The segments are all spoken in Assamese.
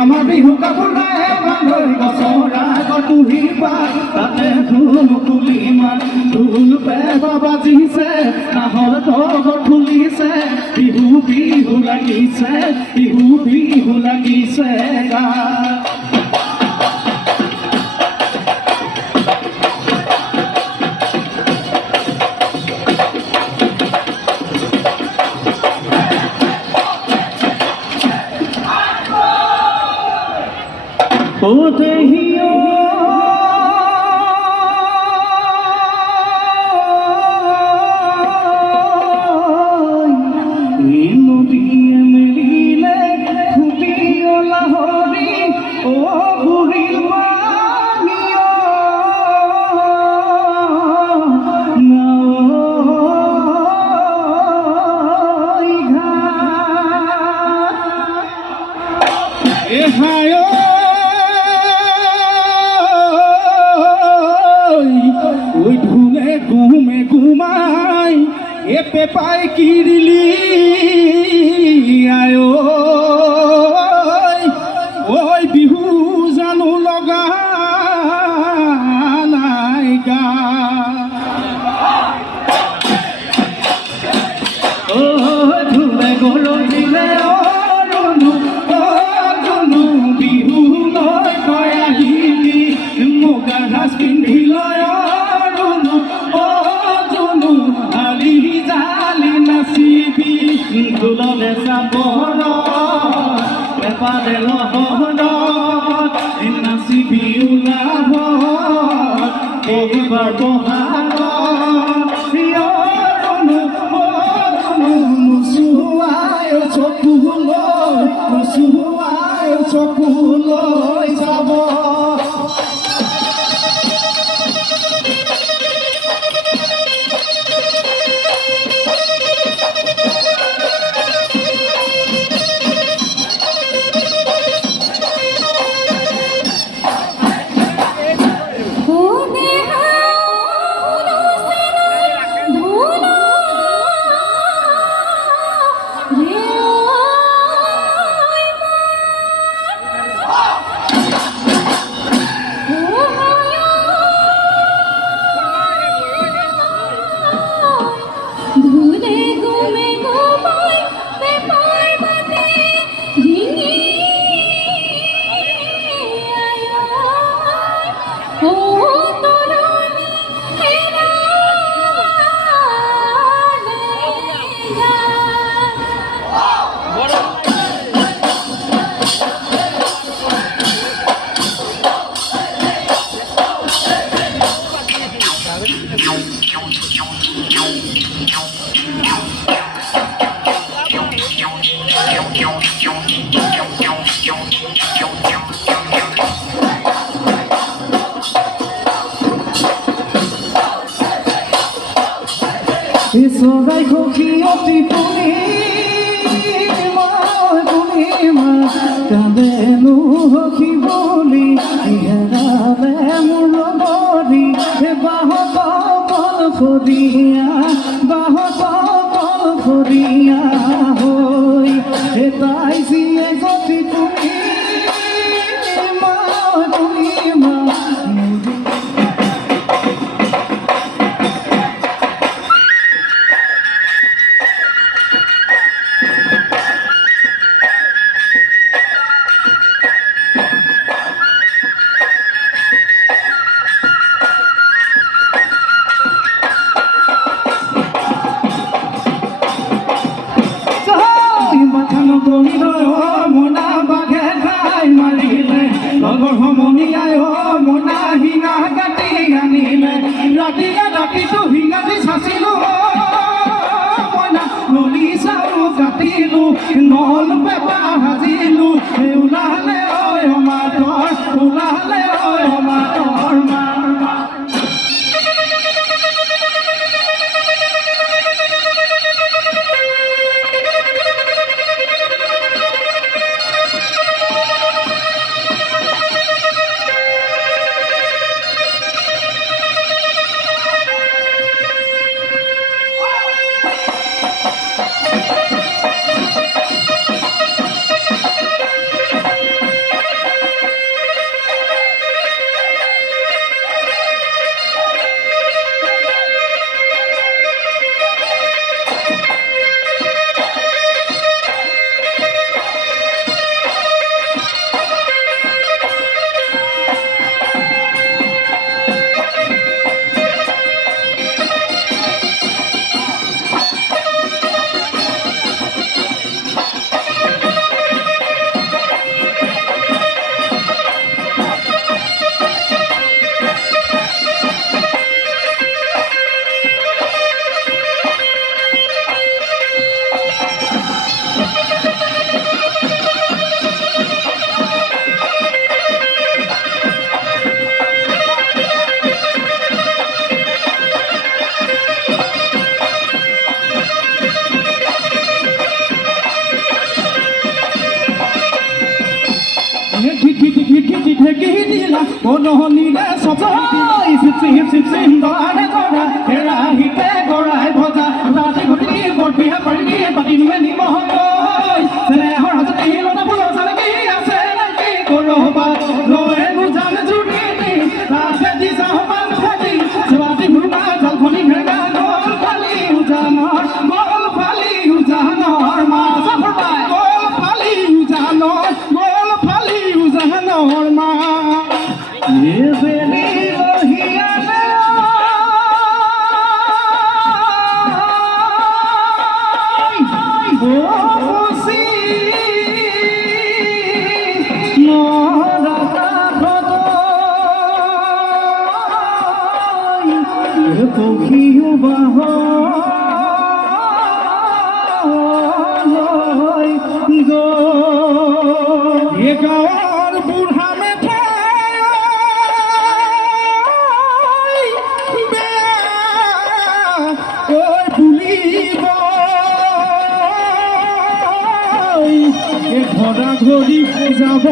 আমাৰ বিহু কাপড়ে বান্ধৈ গছৰ আগত উহিবা তাতে ফুল তুলি মান ঢোল পেপা বাজিছে নাহৰ তগৰ ফুলিছে বিহু বিহু লাগিছে বিহু বিহু লাগি গা ও দেহিও নদীয়ে মেলিলে খুটিও লাহৰি ও বুঢ়ীৰ পানীয় নৈ ঘাট এহায় ওই ধুলে ঘুমে ঘুমাই এ পেপাই কিরিলি আয় ওই বিহু জানো লগা নাই গা ও ধুলে গৰৈ দিলে অৰুণু বিহু মই কয় আহিলি মুগা সাজ পিন্ধি লয় দুললে চাবৰ পেপাৰে লহৰ নাচিবি ওলাব এইবাৰ বহাগ নুচুৱাই চকুলৈ যাব চৰাই সখী অতি পূৰ্ণিমা কান্দেনো সখী বুলি হেৰালে মোৰ লগৰী বাহত কলসৰীয়া হৈ তাই যিয়ে গতি পূৰ্ণিমা ঢেকি দিলা মনহনিৰে সজাই চিম দৰাৰে কৰা কেৰাহীতে গৰাই ভজা ৰাতি ঘটি বৰপিয়া পাৰি পাতিমে নিমহকৈ চেনেহৰ হাজতি লতা ফুলৰ চালকি আছে নেকি কৰবা লয়ে নুজান জুৰি ৰাতে দিছা সমান ফাটি চেৱাতি ঘুৰা জালখনি ঘেৰা গল ফালি উজানৰ মাছ ফৰমাই গল ফালি উজানৰ মা বেলি ৰহিয়ালে বসি নৰাতা ভদৈ পখিও বাহলৈ গৈ গাঁৱৰ বুঢ়া ঘৰা ঘৰি যাব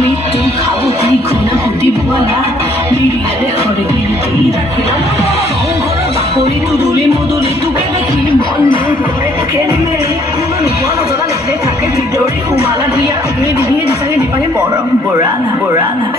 মৃত্যু খাবতি ঘনা সুতি বোৱালা বিৰিয়াৰে হৰে বিৰি ৰাখিলা ঘৰৰ বাকৰি তুদুলি মুদুলি তোকে দেখি মন মোৰ ঘৰে খেলি মেলি কোনো নোপোৱা নজনা নেদে থাকে ভিতৰি সোমালা দিয়া আপুনি দিদিয়ে দিচাগে দিপাগে মৰম বৰালা